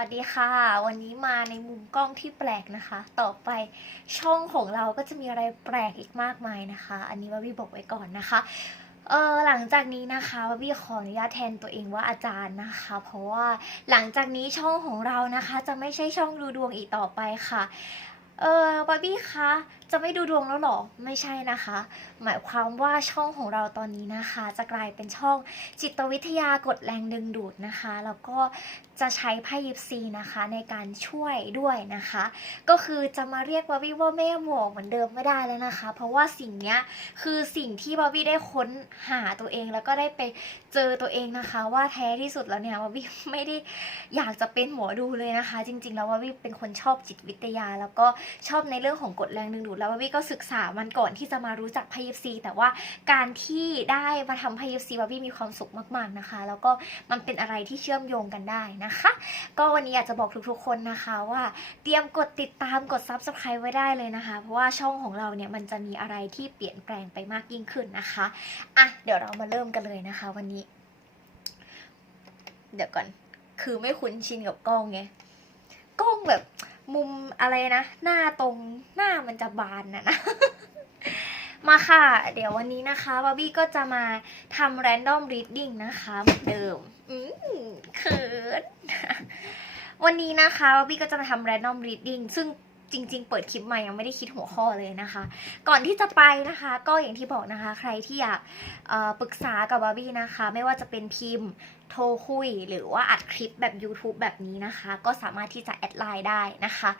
วัสดีค่ะ วันนี้มาในมุมกล้องที่แปลกนะคะ ต่อไปช่องของเราก็จะมีอะไรแปลกอีกมากมายนะคะ อันนี้ว่าวี่บอกไว้ก่อนนะคะเออหลังจากนี้นะคะว่าวี่ขออนุญาตแทนตัวเองว่าอาจารย์นะคะ เพราะว่าหลังจากนี้ช่องของเรานะคะ จะไม่ใช่ช่องดูดวงอีกต่อไปค่ะ เออบาร์บี้คะจะไม่ดูดวงแล้วหรอ ไม่ใช่นะคะ หมายความว่าช่องของเราตอนนี้นะคะ จะกลายเป็นช่องจิตวิทยากดแรงดึงดูดนะคะ แล้วก็จะใช้ไพ่ยิปซีนะคะ ในการช่วยด้วยนะคะ ก็คือจะมาเรียกบาร์บี้ว่าแม่หมวกเหมือนเดิมไม่ได้แล้วนะคะ เพราะว่าสิ่งนี้คือสิ่งที่บาร์บี้ได้ค้นหาตัวเองแล้วก็ได้ไปเจอตัวเองนะคะ ว่าแท้ที่สุดแล้วเนี่ยบาร์บี้ไม่ได้อยากจะเป็นหมอดูเลยนะคะ จริง ๆ แล้วบาร์บี้เป็นคนชอบจิตวิทยาแล้วก็ชอบในเรื่องของกฎแรงดึงดูดแล้วบาร์บี้ก็ศึกษามันก่อนที่จะมารู้จักไพ่ยิปซีแต่ว่าการที่ได้มาทำไพ่ยิปซีบาร์บี้มีความสุขมาก ๆนะคะ แล้วก็มันเป็นอะไรที่เชื่อมโยงกันได้นะคะ ก็วันนี้อยากจะบอกทุกๆคนนะคะว่าเตรียมกดติดตามกด subscribe ไว้ได้เลยนะคะ เพราะว่าช่องของเราเนี่ยมันจะมีอะไรที่เปลี่ยนแปลงไปมากยิ่งขึ้นนะคะอะเดี๋ยวเรามาเริ่มกันเลยนะคะ วันนี้ เดี๋ยวก่อน คือไม่คุ้นชินกับกล้องไงกล้องแบบ มุมอะไรนะ หน้าตรงหน้ามันจะบานนะนะ มาค่ะ เดี๋ยววันนี้นะคะบาร์บี้ก็จะมาทำ random reading นะคะเหมือนเดิม อืมเขินวันนี้นะคะบาร์บี้ก็จะมาทำ random reading ซึ่งจริง ๆ เปิดคลิปมายังไม่ได้คิดหัวข้อเลยนะคะ ก่อนที่จะไปนะคะ ก็อย่างที่บอกนะคะ ใครที่อยากปรึกษากับบาร์บี้นะคะ ไม่ว่าจะเป็นพิมพ์ โทรคุยหรือว่าอัดคลิปแบบ YouTube แบบนี้นะคะ ก็สามารถที่จะแอดไลน์ได้นะคะ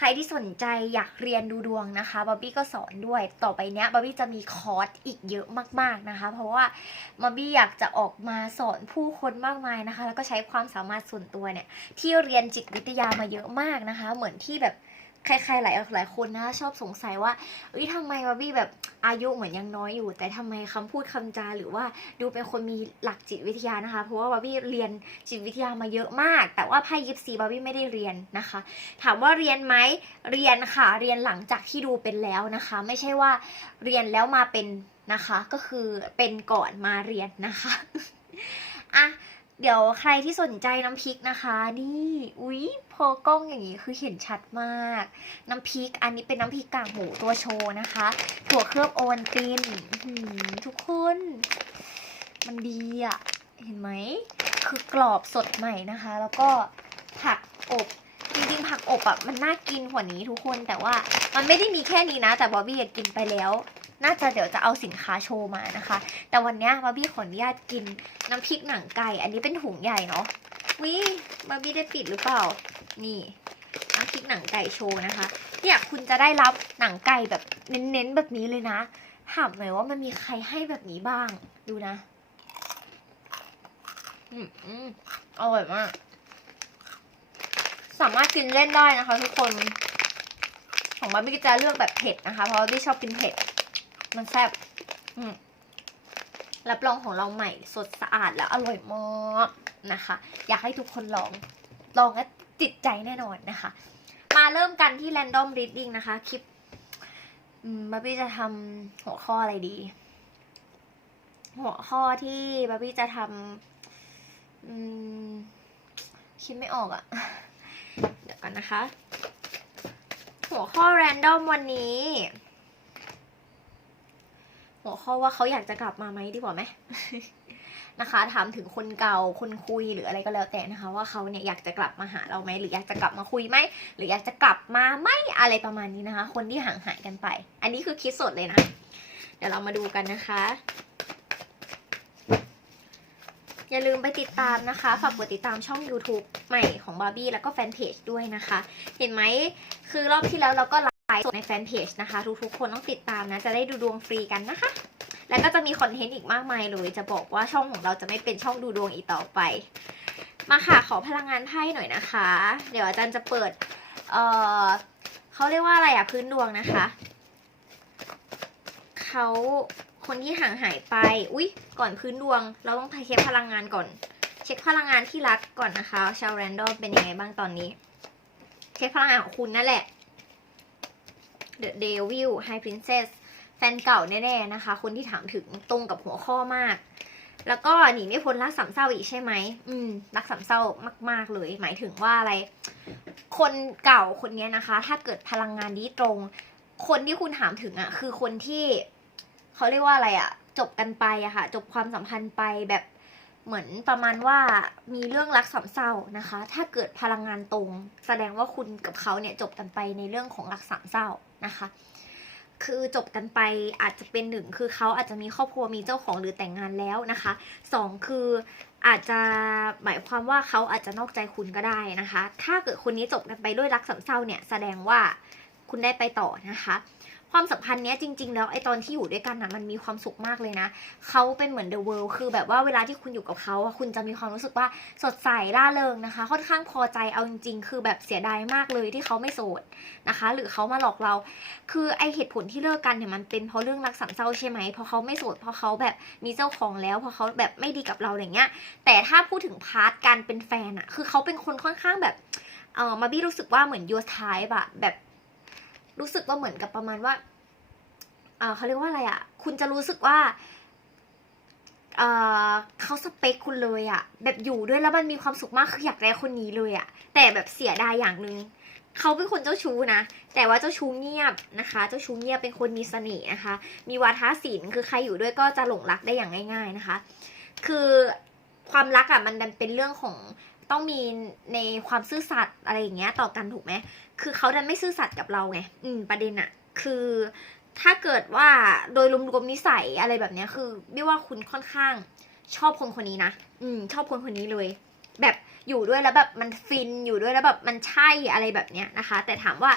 ใครที่สนใจอยากเรียนดูดวงนะคะบาร์บี้ก็สอนด้วยต่อไปเนี้ยบาร์บี้จะมีคอร์สอีกเยอะมากๆนะคะ เพราะว่าบาร์บี้อยากจะออกมาสอนผู้คนมากมายนะคะ แล้วก็ใช้ความสามารถส่วนตัวเนี่ยที่เรียนจิตวิทยามาเยอะมากนะคะ เหมือนที่แบบ ใครๆหลายหลายคนนะชอบสงสัยว่าเอ้ยทำไมบาร์บี้แบบอายุเหมือนยังน้อยอยู่ แต่ทำไมคำพูดคำจาหรือว่าดูเป็นคนมีหลักจิตวิทยานะคะ เพราะว่าบาร์บี้เรียนจิตวิทยามาเยอะมาก แต่ว่าไพ่ยิปซีบาร์บี้ไม่ได้เรียนนะคะ ถามว่าเรียนไหมเรียนค่ะ เรียนหลังจากที่ดูเป็นแล้วนะคะ ไม่ใช่ว่าเรียนแล้วมาเป็นนะคะ ก็คือเป็นก่อนมาเรียนนะคะอะ เดี๋ยวใครที่สนใจน้ำพริกนะคะ นี่อุ๊ยพอกล้องอย่างนี้คือเห็นชัดมาก น้ำพริกอันนี้เป็นน้ำพริกกากหมูตัวโชว์นะคะถั่วเคลือบโอวัลตินทุกคน มันดีอะ่ะ เห็นไหม คือกรอบสดใหม่นะคะ แล้วก็ผักอบจริงๆผักอบอะ่ะมันน่ากินกว่านี้ทุกคนแต่ว่ามันไม่ได้มีแค่นี้นะ แต่บอบบี้กินไปแล้ว น่าจะเดี๋ยวจะเอาสินค้าโชว์มานะคะ แต่วันนี้ยบอบบี้ขออนุญาตกินน้ำพริกหนังไก่ อันนี้เป็นถุงใหญ่เนาะวิบอบบี้ได้ปิดหรือเปล่า นี่น้ำพริกหนังไก่โชว์นะคะ เนี่ยคุณจะได้รับหนังไก่แบบเน้นๆแบบนี้เลยนะ ถามหน่อยว่ามันมีใครให้แบบนี้บ้าง ดูนะ อืมอืมอร่อยมาก สามารถกินเล่นได้นะคะทุกคน ของบาร์บี้จะเลือกแบบเผ็ดนะคะ เพราะว่าบี้ชอบกินเผ็ด มันแซ่บรับรองของเราใหม่สดสะอาดแล้วอร่อยมากนะคะ อยากให้ทุกคนลอง ลองแล้วติดใจแน่นอนนะคะ มาเริ่มกันที่ random reading นะคะ คลิปอืมบาร์บี้จะทำหัวข้ออะไรดี หัวข้อที่บาร์บี้จะทำคิดไม่ออกอะเดี๋ยวกันนะคะ หัวข้อ random วันนี้ หัวข้อว่าเขาอยากจะกลับมาไหมดีกว่าไหมนะคะ ถามถึงคนเก่าคนคุยหรืออะไรก็แล้วแต่นะคะ ว่าเขาเนี่ยอยากจะกลับมาหาเราไหมหรืออยากจะกลับมาคุยไหมหรืออยากจะกลับมาไหมอะไรประมาณนี้นะคะ คนที่ห่างหายกันไป อันนี้คือคิดสดเลยนะ เดี๋ยวเรามาดูกันนะคะ อย่าลืมไปติดตามนะคะ ฝากกดติดตามช่อง YouTube ใหม่ของบาร์บี้แล้วก็แฟนเพจด้วยนะคะ เห็นไหมคือรอบที่แล้วเราก็ ฟ์ในแฟนเพจนะคะ ทุกๆคนต้องติดตามนะ จะได้ดูดวงฟรีกันนะคะ แล้วก็จะมีคอนเทนต์อีกมากมายเลย จะบอกว่าช่องของเราจะไม่เป็นช่องดูดวงอีกต่อไป มาค่ะขอพลังงานไพ่หน่อยนะคะ เดี๋ยวอาจารย์จะเปิด เออเขาเรียกว่าอะไรอะพื้นดวงนะคะเขาคนที่ห่างหายไป อุ๊ย ก่อนพื้นดวง เราต้องเช็คพลังงานก่อน เช็คพลังงานที่รักก่อนนะคะ ชาวแรนดอมเป็นยังไงบ้างตอนนี้ เช็คพลังงานของคุณนั่นแหละ The Devil High Princess แฟนเก่าแน่ๆนะคะ คนที่ถามถึงตรงกับหัวข้อมาก แล้วก็หนีไม่พ้นรักสามเศร้าอีกใช่ไหมอืม รักสามเศร้ามาก ๆเลย หมายถึงว่าอะไร คนเก่าคนนี้นะคะ ถ้าเกิดพลังงานนี้ตรง คนที่คุณถามถึงอะ่ะ คือคนที่เขาเรียกว่าอะไรอะ่ะ จบกันไปอะค่ะ จบความสัมพันธ์ไปแบบเหมือนประมาณว่ามีเรื่องรักสามเศร้านะคะ ถ้าเกิดพลังงานตรง แสดงว่าคุณกับเขาเนี่ยจบกันไปในเรื่องของรักสามเศร้า นะคะ คือจบกันไปอาจจะเป็นหนึ่งคือเขาอาจจะมีครอบครัวมีเจ้าของหรือแต่งงานแล้วนะคะสองคืออาจจะหมายความว่าเขาอาจจะนอกใจคุณก็ได้นะคะ ถ้าเกิดคนนี้จบกันไปด้วยรักสามเศร้าเนี่ยแสดงว่าคุณได้ไปต่อนะคะ ความสัมพันธ์เนี้ยจริง ๆ แล้วไอตอนที่อยู่ด้วยกันนะมันมีความสุขมากเลยนะเขาเป็นเหมือน the world คือแบบว่าเวลาที่คุณอยู่กับเขาคุณจะมีความรู้สึกว่าสดใสร่าเริงนะคะ ค่อนข้างพอใจเอาจริง ๆ คือแบบเสียดายมากเลยที่เขาไม่โสดนะคะ หรือเขามาหลอกเรา คือไอเหตุผลที่เลิกกันเนี่ยมันเป็นเพราะเรื่องรักสามเศร้าใช่ไหมเพราะเขาไม่โสดเพราะเขาแบบมีเจ้าของแล้วเพราะเขาแบบไม่ดีกับเราอะไรเงี้ย แต่ถ้าพูดถึงพาร์ทการเป็นแฟนอะคือเขาเป็นคนค่อนข้างแบบเออมาบี้รู้สึกว่าเหมือนยูทายแบบแบบ รู้สึกว่าเหมือนกับประมาณว่าเขาเรียกว่าอะไรอะคุณจะรู้สึกว่าเขาสเปคคุณเลยอะแบบอยู่ด้วยแล้วมันมีความสุขมากคืออยากได้คนนี้เลยอะแต่แบบเสียดายอย่างหนึ่งเขาเป็นคนเจ้าชู้นะ แต่ว่าเจ้าชู้เงียบนะคะ เจ้าชู้เงียบเป็นคนมีเสน่ห์นะคะ มีวาทศิลป์คือใครอยู่ด้วยก็จะหลงรักได้อย่างง่าย ๆนะคะ คือความรักอะ่ะมันเป็นเรื่องของ ต้องมีในความซื่อสัตย์อะไรอย่างเงี้ยต่อกันถูกไหมคือเขาดันไม่ซื่อสัตย์กับเราไงอืมประเด็นอะคือถ้าเกิดว่าโดยรวมๆนิสัยอะไรแบบเนี้ยคือไม่ว่าคุณค่อนข้างชอบคนคนนี้นะอืมชอบคนคนนี้เลย แบบอยู่ด้วยแล้วแบบมันฟินอยู่ด้วยแล้วแบบมันใช่อะไรแบบเนี้ยนะคะ แต่ถามว่า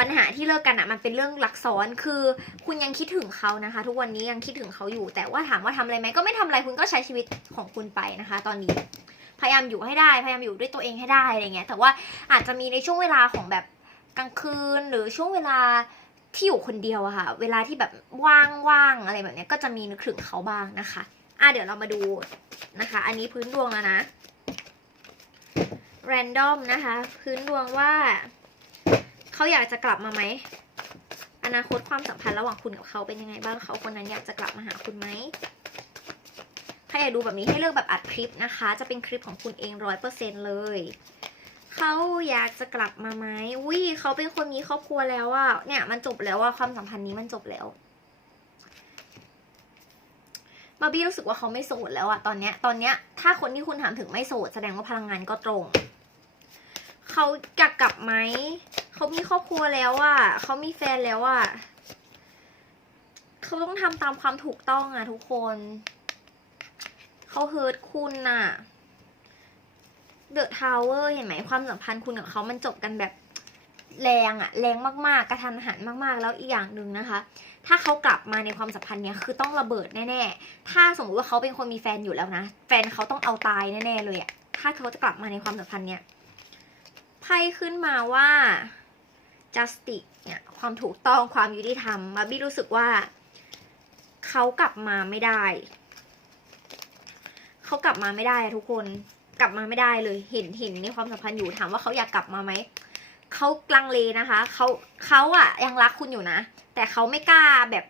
ปัญหาที่เลิกกันอะมันเป็นเรื่องหลักซ้อนคือคุณยังคิดถึงเขานะคะ ทุกวันนี้ยังคิดถึงเขาอยู่ แต่ว่าถามว่าทำอะไรไหมก็ไม่ทำอะไรคุณก็ใช้ชีวิตของคุณไปนะคะ ตอนนี้ พยายามอยู่ให้ได้พยายามอยู่ด้วยตัวเองให้ได้อะไรเงี้ยแต่ว่าอาจจะมีในช่วงเวลาของแบบกลางคืนหรือช่วงเวลาที่อยู่คนเดียวอะค่ะ เวลาที่แบบว่างๆอะไรแบบเนี้ยก็จะมีนึกถึงเขาบ้างนะคะ อะเดี๋ยวเรามาดูนะคะ อันนี้พื้นดวงแล้วนะ random นะคะ พื้นดวงว่า เขาอยากจะกลับมาไหมอนาคตความสัมพันธ์ระหว่างคุณกับเขาเป็นยังไงบ้างเขาคนนั้นอยากจะกลับมาหาคุณไหม ถ้าอยากดูแบบนี้ให้เลือกแบบอัดคลิปนะคะ จะเป็นคลิปของคุณเองร้อยเปอร์เซ็นเลยเขาอยากจะกลับมาไหมวิเขาเป็นคนมีครอบครัวแล้วอะเนี่ยมันจบแล้วอะความสัมพันธ์นี้มันจบแล้วบาร์บี้รู้สึกว่าเขาไม่โสดแล้วอะตอนเนี้ยตอนเนี้ยถ้าคนที่คุณถามถึงไม่โสดแสดงว่าพลังงานก็ตรงเขาอยากกลับไหมเขามีครอบครัวแล้วอะเขามีแฟนแล้วอะเขาต้องทำตามความถูกต้องอะทุกคน เขาเฮิร์ตคุณน่ะเดอะทาวเวอร์เห็นไหมความสัมพันธ์คุณกับเขามันจบกันแบบแรงอะแรงมากๆ กระทันหันมากๆ แล้วอีกอย่างหนึ่งนะคะ ถ้าเขากลับมาในความสัมพันธ์เนี้ยคือต้องระเบิดแน่ๆ ถ้าสมมติว่าเขาเป็นคนมีแฟนอยู่แล้วนะ แฟนเขาต้องเอาตายแน่ๆเลยอะถ้าเขาจะกลับมาในความสัมพันธ์เนี้ยไพ่ขึ้นมาว่า justice เนี่ยความถูกต้องความยุติธรรมมาบี้รู้สึกว่า เขากลับมาไม่ได้ เขากลับมาไม่ได้ทุกคนกลับมาไม่ได้เลย เห็นเห็นในความสัมพันธ์อยู่ถามว่าเขาอยากกลับมาไหมเขาลังเลนะคะเขาเขาอะยังรักคุณอยู่นะ แต่เขาไม่กล้าแบบ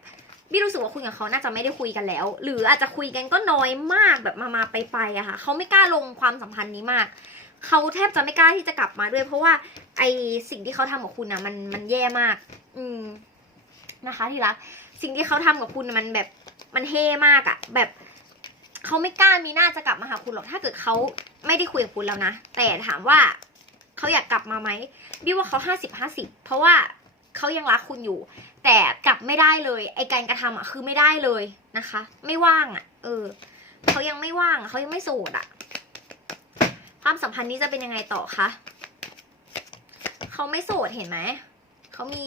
พี่รู้สึกว่าคุณกับเขาน่าจะไม่ได้คุยกันแล้ว หรืออาจจะคุยกันก็น้อยมากแบบมามาไปไปอะค่ะเขาไม่กล้าลงความสัมพันธ์นี้มากเขาแทบจะไม่กล้าที่จะกลับมาด้วย เพราะว่าไอสิ่งที่เขาทำกับคุณอะมันมันแย่มาก อืมนะคะที่รัก สิ่งที่เขาทำกับคุณมันแบบมันเฮ่มากอะแบบ เขาไม่กล้ามีหน้าจะกลับมาหาคุณหรอกถ้าเกิดเขาไม่ได้คุยกับคุณแล้วนะ แต่ถามว่าเขาอยากกลับมาไหมบี้ว่าเขาห้าสิบห้าสิบเพราะว่าเขายังรักคุณอยู่ แต่กลับไม่ได้เลย ไอการกระทำอะคือไม่ได้เลยนะคะ ไม่ว่างอะ เออเขายังไม่ว่างเขายังไม่โสดอะ ความสัมพันธ์นี้จะเป็นยังไงต่อคะเขาไม่โสดเห็นไหมเขามี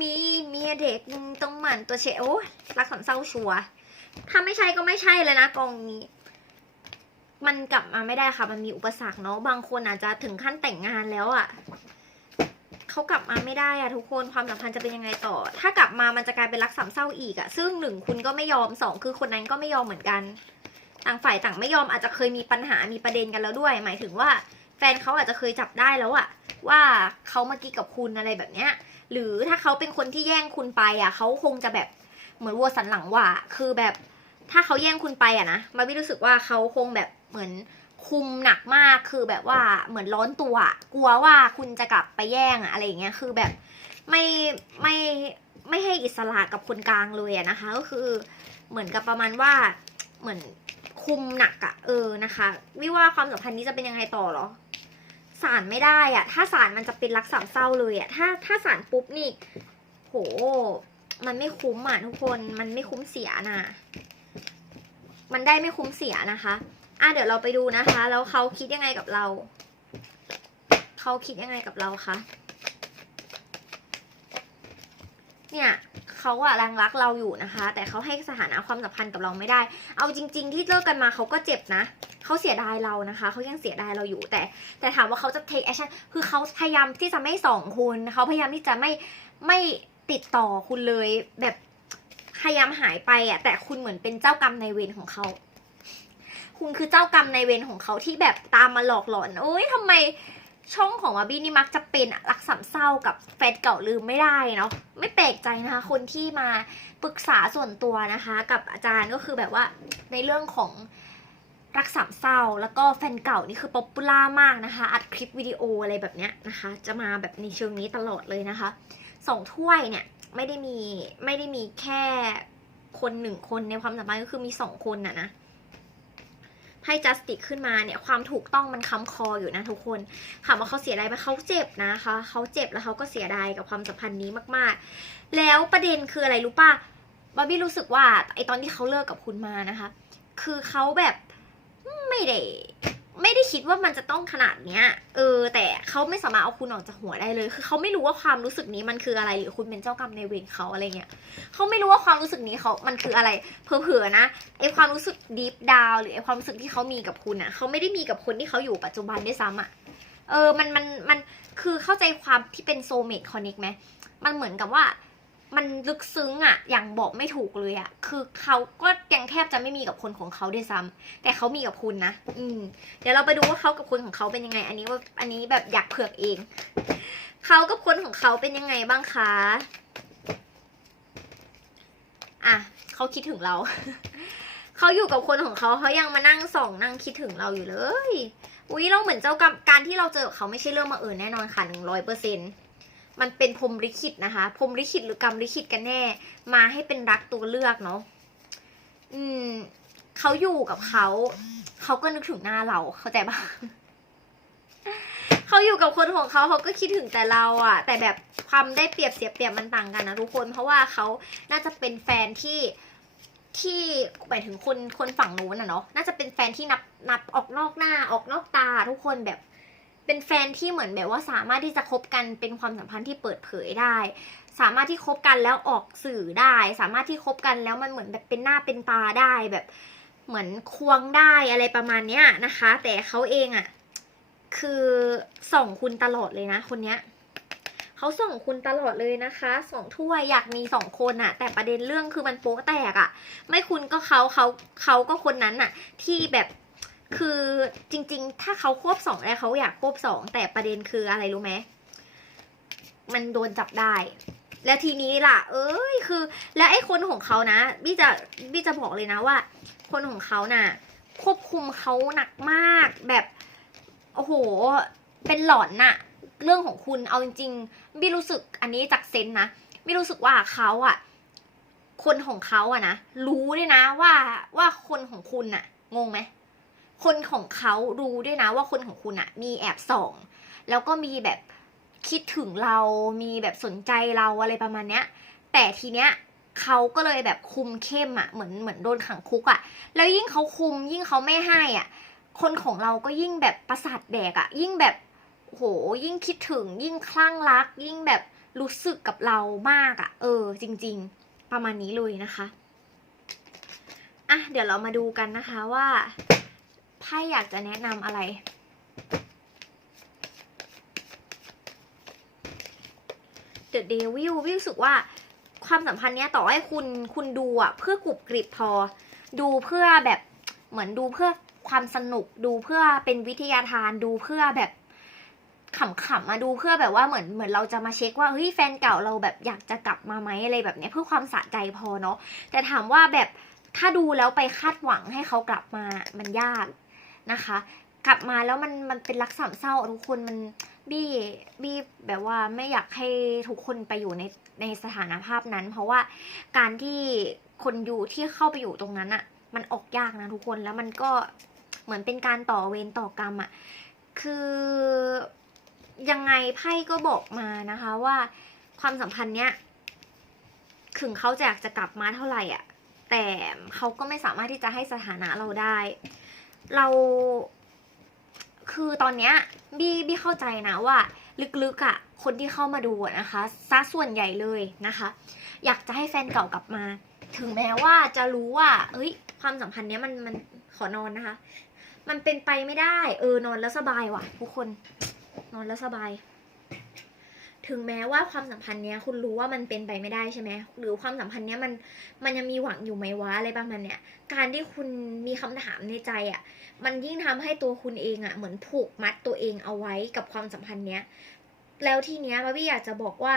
มีเมียเด็กต้องหมั่นตัวเชโอ้รักสามเศร้าชัวร์ ถ้าไม่ใช่ก็ไม่ใช่เลยนะกองนี้ มันกลับมาไม่ได้ค่ะ มันมีอุปสรรคเนาะบางคนอาจจะถึงขั้นแต่งงานแล้วอะ่ะเขากลับมาไม่ได้อะทุกคนความสัมพันธ์จะเป็นยังไงต่อ ถ้ากลับมามันจะกลายเป็นรักสามเศร้าอีกอะซึ่งหนึ่งคุณก็ไม่ยอมสองคือคนนั้นก็ไม่ยอมเหมือนกันต่างฝ่ายต่างไม่ยอมอาจจะเคยมีปัญหามีประเด็นกันแล้วด้วย หมายถึงว่า แฟนเขาอาจจะเคยจับได้แล้วอะว่าเขามากี้กับคุณอะไรแบบเนี้ย หรือถ้าเขาเป็นคนที่แย่งคุณไปอะเขาคงจะแบบ เหมือนวัวสันหลังว่าคือแบบถ้าเขาแย่งคุณไปอะนะบาร์บี้รู้สึกว่าเขาคงแบบเหมือนคุมหนักมากคือแบบว่าเหมือนร้อนตัว กลัวว่าคุณจะกลับไปแย่งอะไรอย่างเงี้ยคือแบบไม่ไม่ไม่ให้อิสระกับคนกลางเลยอะนะคะ ก็คือเหมือนกับประมาณว่าเหมือนคุมหนักอะเออนะคะวิว่าความสัมพันธ์นี้จะเป็นยังไงต่อเหรอสารไม่ได้อะถ้าสารมันจะเป็นรักสามเศร้าเลยอะถ้าถ้าสารปุ๊บนี่ โห มันไม่คุ้มอะทุกคนมันไม่คุ้มเสียนะมันได้ไม่คุ้มเสียนะคะอะเดี๋ยวเราไปดูนะคะ แล้วเขาคิดยังไงกับเรา เขาคิดยังไงกับเราคะเนี่ยเขาอะรังรักเราอยู่นะคะ แต่เขาให้สถานะความสัมพันธ์กับเราไม่ได้ เอาจริง ๆ ที่เลิกกันมาเขาก็เจ็บนะเขาเสียดายเรานะคะเขายังเสียดายเราอยู่ แต่ แต่ถามว่าเขาจะ take action คือเขาพยายามที่จะไม่ส่องคุณเขาพยายามที่จะไม่ไม่ ติดต่อคุณเลยแบบพยายามหายไปอะแต่คุณเหมือนเป็นเจ้ากรรมในเวรของเขา คุณคือเจ้ากรรมในเวรของเขาที่แบบตามมาหลอกหลอนโอ้ยทำไมช่องของวาบี้นี่มักจะเป็นรักสามเศร้ากับแฟนเก่าลืมไม่ได้เนาะไม่แปลกใจนะคะ คนที่มาปรึกษาส่วนตัวนะคะ กับอาจารย์ก็คือแบบว่าในเรื่องของรักสามเศร้าแล้วก็แฟนเก่านี่คือป๊อปปูล่ามากนะคะ อัดคลิปวิดีโออะไรแบบเนี้ยนะคะ จะมาแบบในเชิงนี้ตลอดเลยนะคะ สองถ้วยเนี่ยไม่ได้มีไม่ได้มีแค่คนหนึ่งคนในความสัมพันธ์ก็คือมีสองคนน่ะนะให้จัสติกขึ้นมาเนี่ยความถูกต้องมันค้ำคออยู่นะทุกคนถามว่าเขาเสียดายไหมเขาเจ็บนะคะเขาเจ็บแล้วเขาก็เสียดายกับความสัมพันธ์นี้มากๆ แล้วประเด็นคืออะไรรู้ป่ะบอบบี้รู้สึกว่าไอตอนที่เขาเลิกกับคุณมานะคะ คือเขาแบบไม่ได้ ไม่ได้คิดว่ามันจะต้องขนาดเนี้ย เออ แต่เขาไม่สามารถเอาคุณออกจากหัวได้เลย คือเขาไม่รู้ว่าความรู้สึกนี้มันคืออะไรหรือคุณเป็นเจ้ากรรมในเวรเขาอะไรเงี้ยเขาไม่รู้ว่าความรู้สึกนี้เขามันคืออะไร เผลอๆนะไอความรู้สึกดีฟดาวหรือไอความรู้สึกที่เขามีกับคุณอะเขาไม่ได้มีกับคนที่เขาอยู่ปัจจุบันด้วยซ้ำอะเออ มันมันมันคือเข้าใจความที่เป็นโซเม e คอนเน็กไหมมันเหมือนกับว่า มันลึกซึ้งอะอย่างบอกไม่ถูกเลยอะคือเขาก็ยังแทบจะไม่มีกับคนของเขาด้วยซ้ำแต่เขามีกับคุณนะ อืม เดี๋ยวเราไปดูว่าเขากับคนของเขาเป็นยังไง อันนี้ว่า อันนี้แบบอยากเผือกเอง เขากับคนของเขาเป็นยังไงบ้างคะ อะเขาคิดถึงเรา เขาอยู่กับคนของเขาเขายังมานั่งส่องนั่งคิดถึงเราอยู่เลย อุ้ยเราเหมือนเจ้ากรรมการที่เราเจอเขาไม่ใช่เรื่องมาเอิญแน่นอนค่ะหนึ่งร้อยเปอร์เซ็นต์ มันเป็นพรมลิขิตนะคะ พรมลิขิตหรือกรรมลิขิตกันแน่ มาให้เป็นรักตัวเลือกเนาะอืมเขาอยู่กับเขาเขาก็นึกถึงหน้าเราเข้าใจปะเขาอยู่กับคนของเขาเขาก็คิดถึงแต่เราอะแต่แบบความได้เปรียบเสียเปรียบมันต่างกันนะทุกคน เพราะว่าเขาน่าจะเป็นแฟนที่ที่หมายถึงคนคนฝั่งนู้นอะเนาะน่าจะเป็นแฟนที่นับนับออกนอกหน้าออกนอกตาทุกคนแบบ เป็นแฟนที่เหมือนแบบว่าสามารถที่จะคบกันเป็นความสัมพันธ์ที่เปิดเผยได้ สามารถที่คบกันแล้วออกสื่อได้ สามารถที่คบกันแล้วมันเหมือนแบบเป็นหน้าเป็นตาได้แบบเหมือนควงได้อะไรประมาณเนี้ยนะคะ แต่เขาเองอะ่ะคือส่องคุณตลอดเลยนะคนเนี้ยเขาส่องคุณตลอดเลยนะคะสองถ้วยอยากมีสองคนอะแต่ประเด็นเรื่องคือมันโป๊ะแตกอะไม่คุณก็เขาเขาเขาก็คนนั้นอะที่แบบ คือจริง ๆ ถ้าเขาควบสองได้เขาอยากควบสองแต่ประเด็นคืออะไรรู้ไหมมันโดนจับได้ แล้วทีนี้ล่ะ เอ้ยคือ และไอ้คนของเขานะบี้จะบี้จะบอกเลยนะว่า คนของเขาน่ะ ควบคุมเขาหนักมาก แบบโอ้โห เป็นหลอนน่ะ เรื่องของคุณเอาจริงๆบี้รู้สึกอันนี้จากเซนนะบี้รู้สึกว่าเขาอะคนของเขาอะนะรู้ด้วยนะว่าว่าคนของคุณน่ะ งงไหม คนของเขารู้ด้วยนะว่าคนของคุณอะมีแอบส่อง แล้วก็มีแบบคิดถึงเรา มีแบบสนใจเราอะไรประมาณเนี้ย แต่ทีเนี้ยเขาก็เลยแบบคุมเข้มอะเหมือนเหมือนโดนขังคุกอะแล้วยิ่งเขาคุมยิ่งเขาไม่ให้อะคนของเราก็ยิ่งแบบประสาทแดกอะยิ่งแบบโหยิ่งคิดถึง ยิ่งคลั่งรัก ยิ่งแบบรู้สึกกับเรามากอะเออ จริง ๆ ประมาณนี้เลยนะคะอะเดี๋ยวเรามาดูกันนะคะว่า ไพ่อยากจะแนะนำอะไร The Devil วิวรู้สึกว่าความสัมพันธ์เนี้ยต่อให้คุณคุณดูอะเพื่อกรุบกริบพอ ดูเพื่อแบบเหมือนดูเพื่อความสนุกดูเพื่อเป็นวิทยาทานดูเพื่อแบบขำๆมาดูเพื่อแบบว่าเหมือนเหมือนเราจะมาเช็คว่าเฮ้ยแฟนเก่าเราแบบอยากจะกลับมาไหมอะไรแบบเนี้ยเพื่อความสะใจพอเนาะแต่ถามว่าแบบถ้าดูแล้วไปคาดหวังให้เขากลับมามันยาก นะคะ กลับมาแล้วมันมันเป็นรักสามเศร้าทุกคนมันบี้บี้แบบว่าไม่อยากให้ทุกคนไปอยู่ในในสถานภาพนั้น เพราะว่าการที่คนอยู่ที่เข้าไปอยู่ตรงนั้นอะมันออกยากนะทุกคนแล้วมันก็เหมือนเป็นการต่อเวรต่อกรรมอะคือยังไงไพ่ก็บอกมานะคะว่าความสัมพันธ์เนี้ยถึงเขาจะอยากจะกลับมาเท่าไหร่อะ แต่เขาก็ไม่สามารถที่จะให้สถานะเราได้ เรา คือตอนเนี้ยบี้บี้เข้าใจนะว่า ลึกๆอะ่ะ คนที่เข้ามาดูนะคะซะส่วนใหญ่เลยนะคะ อยากจะให้แฟนเก่ากลับมา ถึงแม้ว่าจะรู้ว่า เอ้ย ความสัมพันธ์เนี้ยมันมันขอนอนนะคะ มันเป็นไปไม่ได้ เออนอนแล้วสบายว่ะ ทุกคน นอนแล้วสบาย ถึงแม้ว่าความสัมพันธ์เนี้ยคุณรู้ว่ามันเป็นไปไม่ได้ใช่ไหมหรือความสัมพันธ์เนี้ยมันมันยังมีหวังอยู่ไหมวะอะไรประมาณเนี้ยการที่คุณมีคำถามในใจอะ่ะมันยิ่งทำให้ตัวคุณเองอะ่ะเหมือนผูกมัดตัวเองเอาไว้กับความสัมพันธ์เนี้ยแล้วทีเนี้ยบาบี้อยากจะบอกว่า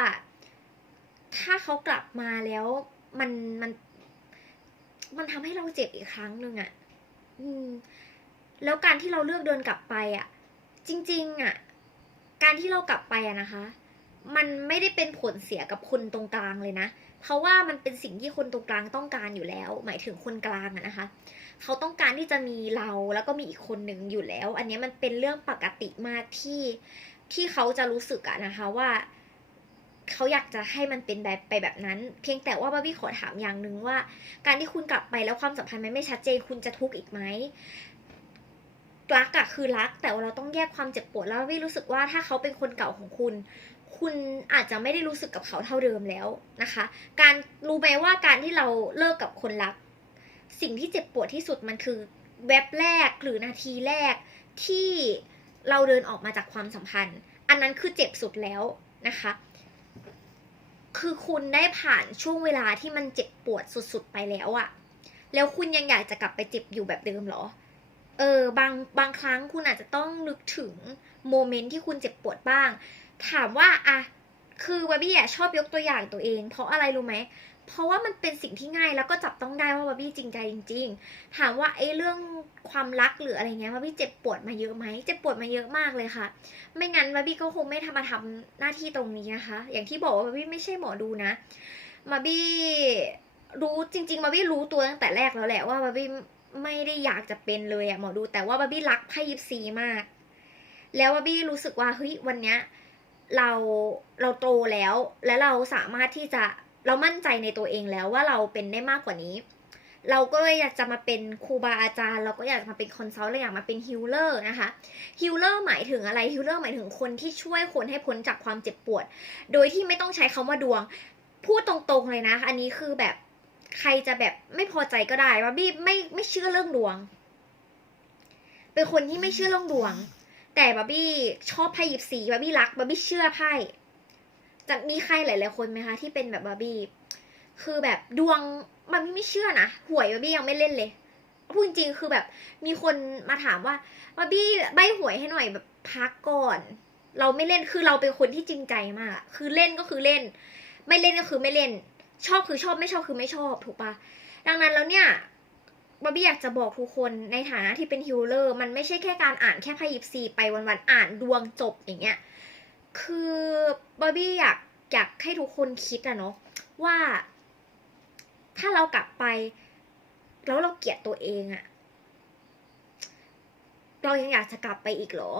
ถ้าเขากลับมาแล้วมันมัน มันทำให้เราเจ็บอีกครั้งหนึ่งอะ่ะอืม แล้วการที่เราเลือกเดินกลับไปอะ่ะ จริง ๆอะ่ะ การที่เรากลับไปอะนะคะ มันไม่ได้เป็นผลเสียกับคนตรงกลางเลยนะ เพราะว่ามันเป็นสิ่งที่คนตรงกลางต้องการอยู่แล้ว หมายถึงคนกลางอะนะคะ เขาต้องการที่จะมีเราแล้วก็มีอีกคนหนึ่งอยู่แล้ว อันนี้มันเป็นเรื่องปกติมากที่ที่เขาจะรู้สึกอะนะคะว่าเขาอยากจะให้มันเป็นแบบไปแบบนั้น เพียงแต่ว่าบาร์บี้ขอถามอย่างหนึ่งว่า การที่คุณกลับไปแล้วความสัมพันธ์มันไม่ชัดเจนคุณจะทุกข์อีกไหมรักอะคือรักแต่ว่าเราต้องแยกความเจ็บปวดแล้วบาร์บี้รู้สึกว่าถ้าเขาเป็นคนเก่าของคุณ คุณอาจจะไม่ได้รู้สึกกับเขาเท่าเดิมแล้วนะคะ การรู้ไหมว่าการที่เราเลิกกับคนรัก สิ่งที่เจ็บปวดที่สุดมันคือแวบแรกหรือนาทีแรกที่เราเดินออกมาจากความสัมพันธ์ อันนั้นคือเจ็บสุดแล้วนะคะ คือคุณได้ผ่านช่วงเวลาที่มันเจ็บปวดสุดๆไปแล้วอะแล้วคุณยังอยากจะกลับไปเจ็บอยู่แบบเดิมเหรอ เออบางบางครั้งคุณอาจจะต้องนึกถึงโมเมนต์ที่คุณเจ็บปวดบ้าง ถามว่าอะคือบาร์บี้อะชอบยกตัวอย่างตัวเอง เพราะอะไรรู้ไหม เพราะว่ามันเป็นสิ่งที่ง่ายแล้วก็จับต้องได้ว่าบาร์บี้จริงใจจริง ๆ ถามว่าไอ้เรื่องความรักหรืออะไรเงี้ยบาร์บี้เจ็บปวดมาเยอะไหมเจ็บปวดมาเยอะมากเลยค่ะ ไม่งั้นบาร์บี้ก็คงไม่ทำมาทำหน้าที่ตรงนี้นะคะ อย่างที่บอกว่าบาร์บี้ไม่ใช่หมอดูนะบาร์บี้รู้จริงๆบาร์บี้รู้ตัวตั้งแต่แรกแล้วแหละว่าบาร์บี้ไม่ได้อยากจะเป็นเลยอะหมอดูแต่ว่าบาร์บี้รักไพ่ยิปซีมาก แล้วบาร์บี้รู้สึกว่าเฮ้ยวันเนี้ย เราเราโตแล้ว และเราสามารถที่จะเรามั่นใจในตัวเองแล้วว่าเราเป็นได้มากกว่านี้ เราก็เลยอยากจะมาเป็นครูบาอาจารย์ เราก็อยากมาเป็นคอนซัลท์เราอยากมาเป็นฮิลเลอร์นะคะฮิลเลอร์หมายถึงอะไรฮิลเลอร์หมายถึงคนที่ช่วยคนให้พ้นจากความเจ็บปวด โดยที่ไม่ต้องใช้คาว่าดวง พูดตรงๆเลยนะ อันนี้คือแบบใครจะแบบไม่พอใจก็ได้ว่าบี้ไม่ไม่เชื่อเรื่องดวง เป็นคนที่ไม่เชื่อเรื่องดวง แต่บาร์บี้ชอบไพ่ยิปซีบาร์บี้รักบาร์บี้เชื่อไพ่จะมีใครหลาย ๆ คนไหมคะที่เป็นแบบบาร์บี้คือแบบดวงบาร์บี้ไม่เชื่อนะหวยบาร์บี้ยังไม่เล่นเลยพูดจริงๆคือแบบมีคนมาถามว่าบาร์บี้ใบหวยให้หน่อยแบบพักก่อน เราไม่เล่นคือเราเป็นคนที่จริงใจมาก คือเล่นก็คือเล่น ไม่เล่นก็คือไม่เล่น ชอบคือชอบไม่ชอบคือไม่ชอบถูกปะดังนั้นแล้วเนี่ย บาร์บี้อยากจะบอกทุกคนในฐานะที่เป็นฮิลเลอร์มันไม่ใช่แค่การอ่านแค่ไพ่ยิปซีไปวันๆอ่านดวงจบอย่างเงี้ยคือบาร์บี้อยากอยากให้ทุกคนคิดอะเนาะว่า ถ้าเรากลับไป แล้วเราเกลียดตัวเองอะเรายังอยากจะกลับไปอีกเหรอ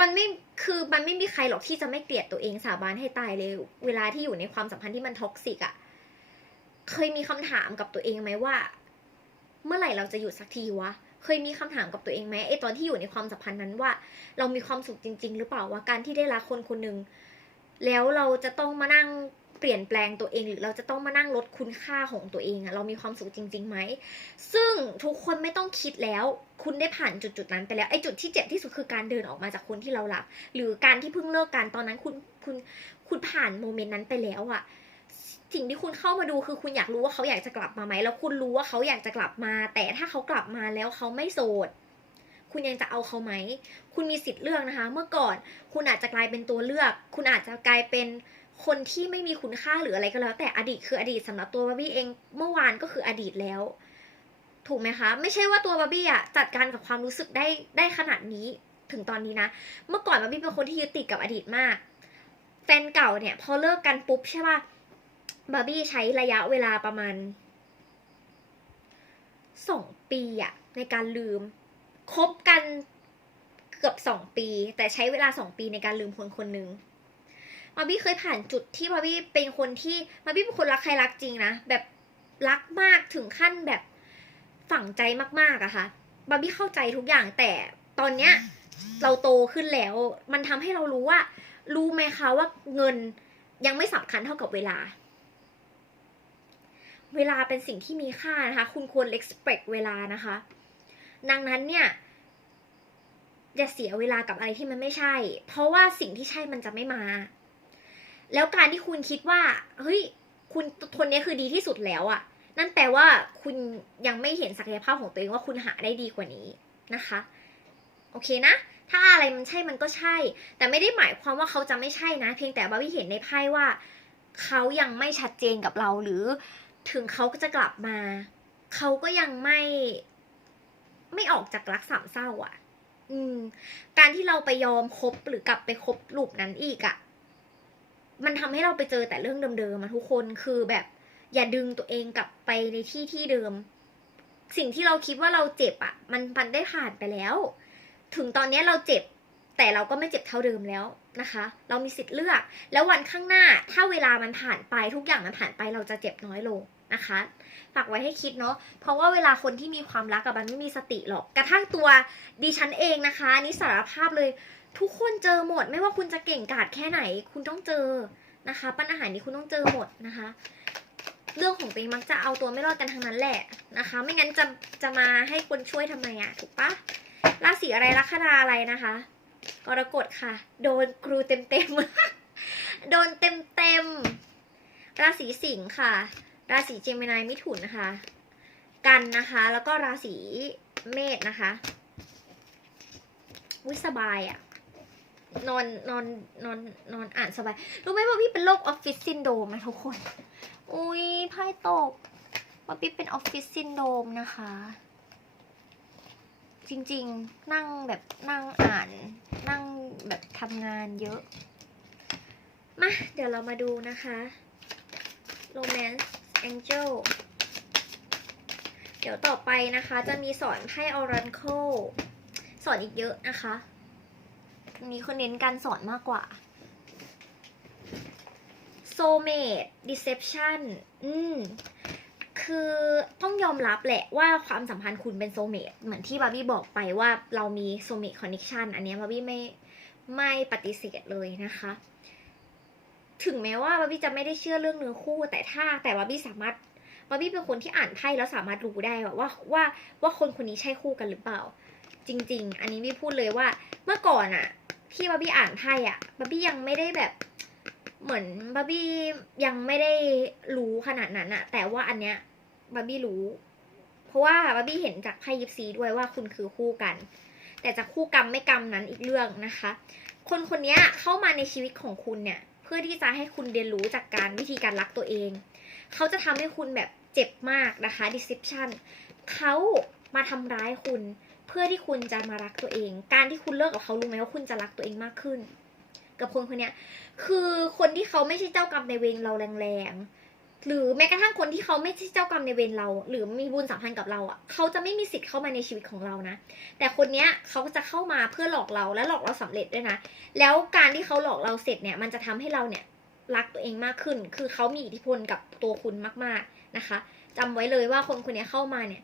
มันไม่คือมันไม่มีใครหรอกที่จะไม่เกลียดตัวเองสาบานให้ตายเลย เวลาที่อยู่ในความสัมพันธ์ที่มันท็อกซิกอะ เคยมีคำถามกับตัวเองไหมว่า เมื่อไหร่เราจะหยุดสักทีวะ เคยมีคำถามกับตัวเองไหมไอตอนที่อยู่ในความสัมพันธ์นั้นว่า เรามีความสุขจริง ๆ หรือเปล่าว่าการที่ได้รักคนคนหนึ่งแล้วเราจะต้องมานั่งเปลี่ยนแปลงตัวเองหรือเราจะต้องมานั่งลดคุณค่าของตัวเองอะเรามีความสุขจริงๆไหม ซึ่งทุกคนไม่ต้องคิดแล้ว คุณได้ผ่านจุดๆนั้นไปแล้วไอจุดที่เจ็บที่สุดคือการเดินออกมาจากคนที่เรารัก หรือการที่เพิ่งเลิกกันตอนนั้นคุณคุณคุณผ่านโมเมนต์นั้นไปแล้วอะ สิ่งที่คุณเข้ามาดูคือคุณอยากรู้ว่าเขาอยากจะกลับมาไหมแล้วคุณรู้ว่าเขาอยากจะกลับมา แต่ถ้าเขากลับมาแล้วเขาไม่โสด คุณยังจะเอาเขาไหม คุณมีสิทธิ์เลือกนะคะ เมื่อก่อนคุณอาจจะกลายเป็นตัวเลือก คุณอาจจะกลายเป็นคนที่ไม่มีคุณค่าหรืออะไรก็แล้ว แต่อดีตคืออดีตสำหรับตัวบาร์บี้เองเมื่อวานก็คืออดีตแล้ว ถูกไหมคะ ไม่ใช่ว่าตัวบาร์บี้อะจัดการกับความรู้สึกได้ได้ขนาดนี้ถึงตอนนี้นะ เมื่อก่อนบาร์บี้เป็นคนที่ยึดติดกับอดีตมาก แฟนเก่าเนี่ยพอเลิกกันปุ๊บใช่ป่ะ บาร์บี้ใช้ระยะเวลาประมาณสองปีอะในการลืมคบกันเกือบสองปี แต่ใช้เวลาสองปีในการลืมคนคนหนึ่งบาร์บี้เคยผ่านจุดที่บาร์บี้เป็นคนที่บาร์บี้เป็นคนรักใครรักจริงนะแบบรักมากถึงขั้นแบบฝังใจมากๆอะค่ะบาร์บี้เข้าใจทุกอย่างแต่ตอนเนี้ยเราโตขึ้นแล้ว มันทำให้เรารู้ว่า รู้ไหมคะว่าเงินยังไม่สำคัญเท่ากับเวลา เวลาเป็นสิ่งที่มีค่านะคะ คุณควร respect เวลานะคะ ดังนั้นเนี่ยอย่าเสียเวลากับอะไรที่มันไม่ใช่ เพราะว่าสิ่งที่ใช่มันจะไม่มา แล้วการที่คุณคิดว่า เฮ้ย คุณคนนี้คือดีที่สุดแล้วอะนั่นแปลว่าคุณยังไม่เห็นศักยภาพของตัวเองว่าคุณหาได้ดีกว่านี้นะคะ โอเคนะ ถ้าอะไรมันใช่มันก็ใช่ แต่ไม่ได้หมายความว่าเขาจะไม่ใช่นะ เพียงแต่บาร์บี้เห็นในไพ่ว่า เขายังไม่ชัดเจนกับเราหรือ ถึงเขาก็จะกลับมา เขาก็ยังไม่ ไม่ออกจากรักสามเศร้าอะ่ะ อืม การที่เราไปยอมคบหรือกลับไปคบลูปนั้นอีกอะ่ะ มันทำให้เราไปเจอแต่เรื่องเดิมๆมาทุกคนคือแบบ อย่าดึงตัวเองกลับไปในที่ที่เดิม สิ่งที่เราคิดว่าเราเจ็บอะ่ะ มันมันได้ผ่านไปแล้ว ถึงตอนนี้เราเจ็บแต่เราก็ไม่เจ็บเท่าเดิมแล้วนะคะ เรามีสิทธิ์เลือก แล้ววันข้างหน้า ถ้าเวลามันผ่านไปทุกอย่างมันผ่านไปเราจะเจ็บน้อยลง นะคะฝากไว้ให้คิดเนาะเพราะว่าเวลาคนที่มีความรักกับมันไม่มีสติหรอกกระทั่งตัวดิฉันเองนะคะนี่สารภาพเลย ทุกคนเจอหมด ไม่ว่าคุณจะเก่งกาจแค่ไหน คุณต้องเจอนะคะ ปัญหานี้คุณต้องเจอหมดนะคะ เรื่องของตัวเองมักจะเอาตัวไม่รอดกันทั้งนั้นแหละนะคะ ไม่งั้นจะจะมาให้คนช่วยทำไมอะถูกปะราศีอะไรลัคนาอะไรนะคะกรกฎค่ะ โดนครูเต็มเต็มโดนเต็มเต็มราศีสิงค์ค่ะ ราศีเจมินายมิถุนนะคะ กันนะคะ แล้วก็ราศีเมษนะคะวิสบายอะนอนนอนนอนนอนอ่านสบาย รู้ไหมว่าพี่เป็นโรคออฟฟิศซินโดรมนะทุกคน อุ้ยไพ่ตกว่าพี่เป็นออฟฟิศซินโดมนะคะ จริงๆนั่งแบบนั่งอ่าน นั่งแบบทำงานเยอะ มา เดี๋ยวเรามาดูนะคะ Romance Angel เดี๋ยวต่อไปนะคะ จะมีสอนไพ่ Oracle สอนอีกเยอะนะคะอันนี้คือเน้นการสอนมากกว่า Soulmate Deception อืมคือต้องยอมรับแหละว่าความสัมพันธ์คุณเป็นโซเมตเหมือนที่บาร์บี้บอกไปว่าเรามีโซเมตคอนเน t ชันอันนี้บาร์บี้ไม่ไม่ปฏิเสธเลยนะคะ ถึงแม้ว่าบาร์บี้จะไม่ได้เชื่อเรื่องเนื้อคู่แต่ถ้าแต่บาร์บี้สามารถบาร์บี้เป็นคนที่อ่านไพ่แล้วสามารถรู้ได้ว่าว่าว่าว่าคนคนนี้ใช่คู่กันหรือเปล่า จริง ๆ อันนี้บี้พูดเลยว่าเมื่อก่อนอะที่บาร์บี้อ่านไพ่อะบาร์บี้ยังไม่ได้แบบเหมือนบาร์บี้ยังไม่ได้รู้ขนาดนั้นอะแต่ว่าอันเนี้ยบาร์บี้รู้ เพราะว่าบาร์บี้เห็นจากไพ่ยิปซีด้วยว่าคุณคือคู่กัน แต่จะคู่กรรมไม่กรรมนั้นอีกเรื่องนะคะ คนคนนี้เข้ามาในชีวิตของคุณเนี่ย พื่อที่จะให้คุณเรียนรู้จากการวิธีการรักตัวเอง เขาจะทำให้คุณแบบเจ็บมากนะคะ deception เขามาทำร้ายคุณ เพื่อที่คุณจะมารักตัวเอง การที่คุณเลิกกับเขารู้ไหมว่าคุณจะรักตัวเองมากขึ้น กับคนคนนี้คือคนที่เขาไม่ใช่เจ้ากรรมในายเวรเราแรงๆ หรือแม้กระทั่งคนที่เขาไม่ใช่เจ้ากรรมในเวรเรา หรือมีบุญสัมพันธ์กับเราอะเขาจะไม่มีสิทธิ์เข้ามาในชีวิตของเรานะ แต่คนเนี้ยเขาจะเข้ามาเพื่อหลอกเราและหลอกเราสำเร็จด้วยนะ แล้วการที่เขาหลอกเราเสร็จเนี่ย มันจะทำให้เราเนี่ยรักตัวเองมากขึ้น คือเขามีอิทธิพลกับตัวคุณมาก ๆนะคะจำไว้เลยว่าคนคนนี้เข้ามาเนี่ย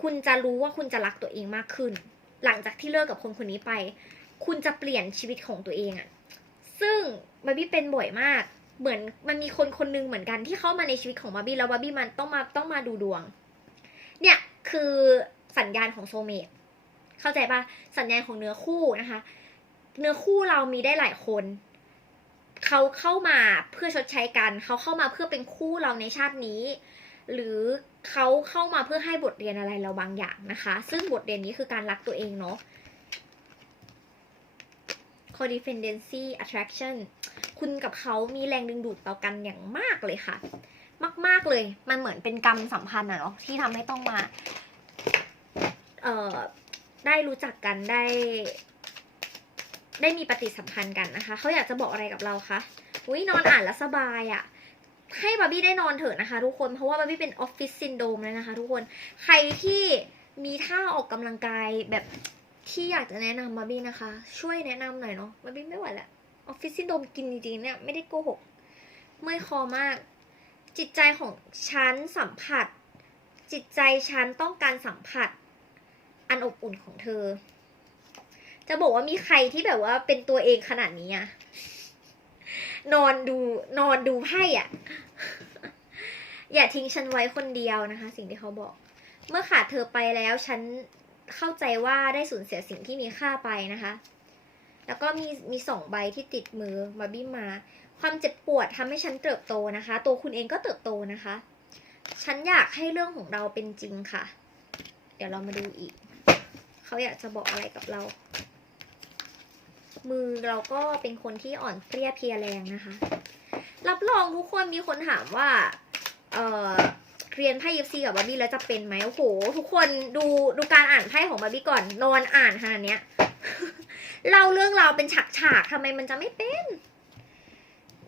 คุณจะรู้ว่าคุณจะรักตัวเองมากขึ้น หลังจากที่เลิกกับคนคนนี้ไป คุณจะเปลี่ยนชีวิตของตัวเองอะซึ่งบาร์บี้เป็นบ่อยมาก เหมือนมันมีคนคนหนึงเหมือนกันที่เข้ามาในชีวิตของบาร์บี้แล้วบาร์บี้มันต้องมาต้องมาดูดวง เนี่ยคือสัญญาณของโซเมตเข้าใจปะสัญญาณของเนื้อคู่นะคะ เนื้อคู่เรามีได้หลายคน เขาเข้ามาเพื่อชดใช้กัน เขาเข้ามาเพื่อเป็นคู่เราในชาตินี้ หรือเขาเข้ามาเพื่อให้บทเรียนอะไรเราบางอย่างนะคะ ซึ่งบทเรียนนี้คือการรักตัวเองเนาะ codependency attraction คุณกับเขามีแรงดึงดูดต่อกันอย่างมากเลยค่ะ มาก ๆเลยมันเหมือนเป็นกรรมสัมพันธ์อะเนาะที่ทำให้ต้องมาเอ่อได้รู้จักกันได้ ได้มีปฏิสัมพันธ์กันนะคะเขาอยากจะบอกอะไรกับเราคะอุ้ยนอนอ่านแล้วสบายอะ่ะให้บาร์บี้ได้นอนเถอะนะคะทุกคน เพราะว่าบาร์บี้เป็นออฟฟิศซินโดมเลยนะคะทุกคน ใครที่มีท่าออกกำลังกายแบบที่อยากจะแนะนำบาร์บี้นะคะ ช่วยแนะนำหน่อยเนาะบาร์บี้ไม่ไหวแล้ว ออฟฟิศซินโดมกินจริงๆเนี่ยไม่ได้โกหก เมื่อยคอมาก จิตใจของฉันสัมผัส จิตใจฉันต้องการสัมผัส อันอบอุ่นของเธอ จะบอกว่ามีใครที่แบบว่าเป็นตัวเองขนาดนี้อะนอนดูนอนดูไพ่อะอย่าทิ้งฉันไว้คนเดียวนะคะ สิ่งที่เขาบอก เมื่อขาดเธอไปแล้วฉันเข้าใจว่าได้สูญเสียสิ่งที่มีค่าไปนะคะ แล้วก็มีมีสองใบที่ติดมือมาบี้มา ความเจ็บปวดทำให้ฉันเติบโตนะคะ ตัวคุณเองก็เติบโตนะคะ ฉันอยากให้เรื่องของเราเป็นจริงค่ะ เดี๋ยวเรามาดูอีก เขาอยากจะบอกอะไรกับเรา มือเราก็เป็นคนที่อ่อนเปรี้ยเพียแรงนะคะ รับรองทุกคนมีคนถามว่า เออเรียนไพ่ยิปซีกับบาร์บี้แล้วจะเป็นไหมโอ้โห ทุกคนดูดูการอ่านไพ่ของบาร์บี้ก่อนนอนอ่านขนาดเนี้ย เล่าเรื่องราวเป็นฉากๆทำไมมันจะไม่เป็น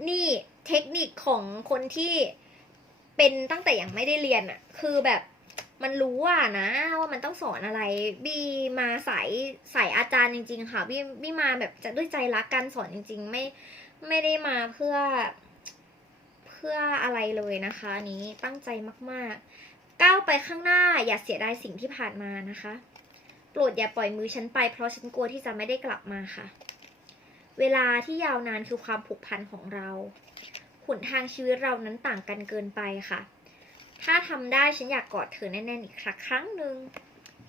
นี่เทคนิคของคนที่เป็นตั้งแต่ยังไม่ได้เรียนอะคือแบบมันรู้อะนะว่ามันต้องสอนอะไร บี้มาสายสายอาจารย์จริง ๆ ค่ะ บี้บี้มาแบบจะด้วยใจรักการสอนจริง ๆ ไม่ไม่ได้มาเพื่อเพื่ออะไรเลยนะคะนี้ตั้งใจมากๆ ก้าวไปข้างหน้าอย่าเสียดายสิ่งที่ผ่านมานะคะ รดอย่าปล่อยมือฉันไป เพราะฉันกลัวที่จะไม่ได้กลับมาค่ะ เวลาที่ยาวนานคือความผูกพันของเราหนทางชีวิตเรานั้นต่างกันเกินไปค่ะ ถ้าทำได้ฉันอยากกอดเธอแน่นๆอีกครั้งครั้งหนึ่ง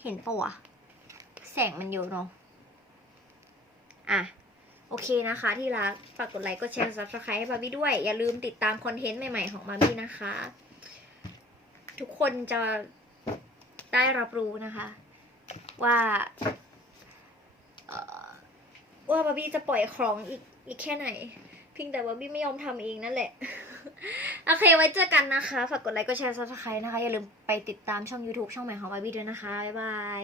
เห็นปะวะแสงมันเยอะเนาะอะโอเคนะคะ ที่รักฝากกดไลค์กดแชร์ subscribe ให้บาร์บี้ด้วย อย่าลืมติดตามคอนเทนต์ใหม่ๆของบาร์บี้นะคะ ทุกคนจะได้รับรู้นะคะ ว่าว่าบาร์บี้จะปล่อยของอีกอีกแค่ไหน เพียงแต่ว่าบี้ไม่ยอมทำเองนั่นแหละ โอเคไว้เจอกันนะคะ ฝากกดไลค์กดแชร์ซับสไครต์นะคะ อย่าลืมไปติดตามช่อง YouTube ช่องใหม่ของบาร์บี้ด้วยนะคะ บ๊ายบาย